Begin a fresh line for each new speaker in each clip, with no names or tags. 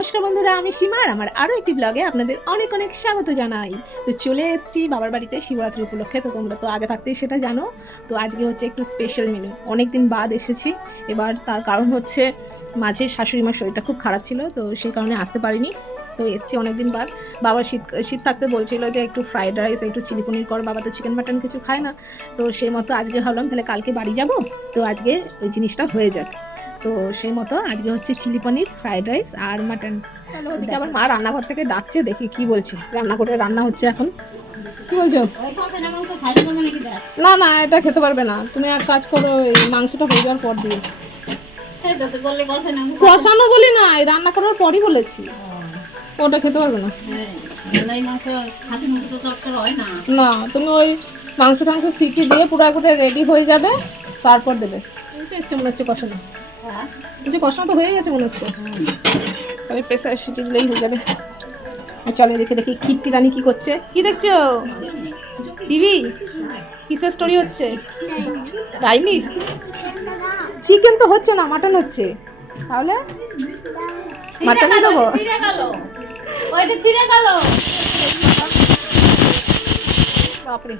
নমস্কার বন্ধুরা, আমি সীমা আমার আরও একটি ব্লগে আপনাদের অনেক অনেক স্বাগত জানাই। তো চলে এসেছি বাবার বাড়িতে শিবরাত্রি উপলক্ষে, তো তোমরা তো আগে থাকতেই সেটা জানো। তো আজকে হচ্ছে একটু স্পেশাল মেনু অনেক দিন বাদ এসেছি, এবার তার কারণ হচ্ছে মাঝে শাশুড়ি মার শরীরটা খুব খারাপ ছিল, তো সেই কারণে আসতে পারিনি। তো এসছি অনেক দিন বাদ। বাবা শীত শীত থাকতে বলছিল যে একটু ফ্রাইড রাইস একটু চিলি পনির কর, বাবা তো চিকেন মাটন কিছু খায় না। তো সেই মতো আজকে ভাবলাম তাহলে কালকে বাড়ি যাব, তো আজকে ওই জিনিসটা হয়ে যাক। তো সেই মতো আজকে হচ্ছে চিলি পনির ফ্রাইড রাইস আর মাটন। তাহলে ওদিকে আবার মা রান্নাঘর থেকে ডাকছে দেখি কি বলছে। রান্না করে রান্না হচ্ছে এখন। কি বলছো? না না এটা খেতে পারবে না। তুমি এক কাজ করো এই মাংসটা হয়ে যাওয়ার পর দিয়ে। কষানো বলি না রান্না করার পরই বলেছি। ওটা খেতে পারবে না। না তুমি ওই মাংস টাংস সিটি দিয়ে পুরো একবারে রেডি হয়ে যাবে তারপর দেবে। এসছে মনে হচ্ছে কষানো। যে কষানো তো হয়ে গেছে মনে হচ্ছে তাহলে প্রেসার সিটি দিলেই হয়ে যাবে চলে দেখে দেখি খিট্টি রানী কি করছে কি দেখছ টিভি কিসের স্টোরি হচ্ছে ডাইনি চিকেন তো হচ্ছে না মাটন হচ্ছে তাহলে মাটনই দেবো বাপরে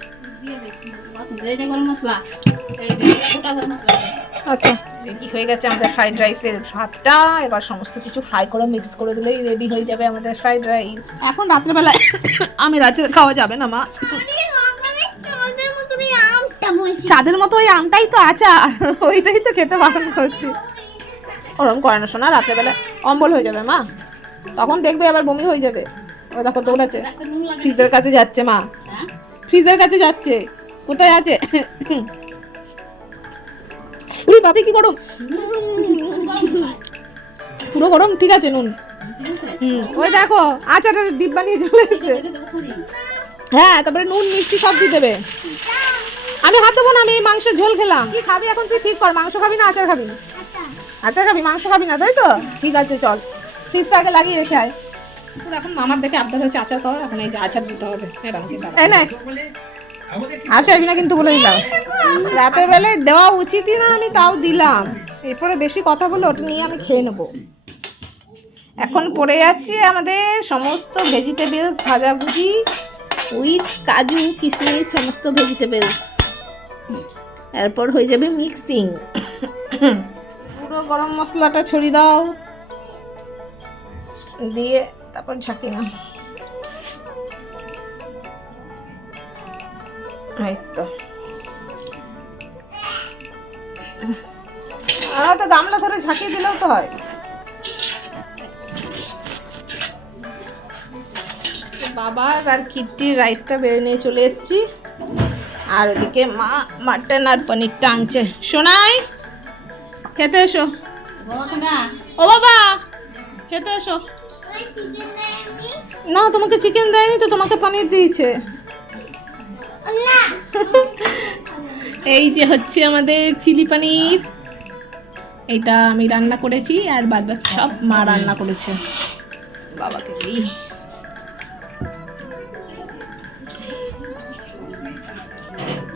আচ্ছা। রেডি হয়ে গেছে আমাদের ফ্রাইড রাইসের ভাতটা। এবার সমস্ত কিছু ফ্রাই করে মিক্স করে দিলেই রেডি হয়ে যাবে আমাদের ফ্রাইড রাইস। এখন রাত্রেবেলায় আমি রাত্রে খাওয়া যাবে না মা। চাঁদের মতো ওই আমটাই তো আচার ওইটাই তো খেতে বারণ করছি। ওরকম করে না শোনা রাত্রেবেলা অম্বল হয়ে যাবে মা। তখন দেখবে আবার বমি হয়ে যাবে। ওই দেখো দৌড়াচ্ছে। ফ্রিজের কাছে যাচ্ছে মা। ফ্রিজের কাছে যাচ্ছে। কোথায় আছে? উরি বাপরে কি গরম? পুরো গরম? ঠিক আছে নুন। হুম ওই দেখো আচারের ডিব্বা বানিয়ে চলে এসেছে। হ্যাঁ তারপরে নুন মিষ্টি সব দিয়ে দেবে। আমি হাত দেবো না আমি মাংসের ঝোল খেলাম। কি খাবি এখন তুই? ঠিক কর মাংস খাবি না আচার খাবি আচার খাবি মাংস খাবি না তাই তো? ঠিক আছে চল। ফ্রিজটা আগে লাগিয়ে রেখে আয়। এখন মামার দেখে আবদার হচ্ছে আচার কর এখন এই যে আচার দিতে হবে। এরকম না আচার না কিন্তু বলে দিলাম। রাতের বেলায় দেওয়া উচিতই না আমি তাও দিলাম। এরপরে বেশি কথা বলে ওটা নিয়ে আমি খেয়ে নেব। এখন পড়ে যাচ্ছে আমাদের সমস্ত ভেজিটেবলস ভাজাভুজি উইথ কাজু, কিশমিশ, সমস্ত ভেজিটেবলস এরপর হয়ে যাবে মিক্সিং পুরো গরম মশলাটা ছড়িয়ে দাও। দিয়ে তারপর ঝাঁকি না তো আর তো গামলা ধরে ঝাঁকিয়ে দিলেও তো হয়। বাবার আর খিট্টির রাইসটা বেড়ে নিয়ে চলে এসেছি। আর ওদিকে মা মাটন আর পনিরটা আনছে শোনাই খেতে এসো। ও বাবা খেতে এসো। না তোমাকে চিকেন দেয়নি তো তোমাকে পনির দিয়েছে। এই যে হচ্ছে আমাদের চিলি পানির। এটা আমি রান্না করেছি আর বাদ বাকি সব মা রান্না করেছে। বাবাকে দিই।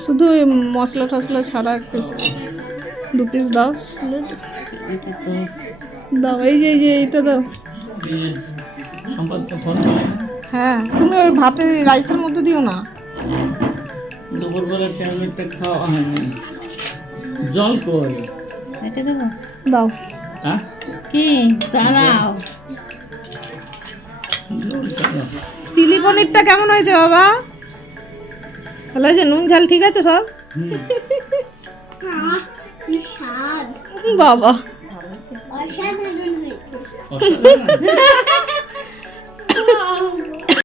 শুধু মশলা টসলা ছাড়া এক পিস দু পিস দাও। দাও এই যে এই যে এইটা দাও। হ্যাঁ তুমি ওই ভাতের রাইসের মধ্যে দিও না।
দুপুরবেলা ট্যাবলেটটা খাওয়া হয়নি। জল কই?
এটা দেবো?
দাও।
হ্যাঁ?
কি? দাঁড়াও।
দাও।
চিলি পনিরটা কেমন হয়েছে বাবা? ভালো হয়েছে? নুন ঝাল ঠিক আছে সব? বাবা।
অসাধারণ।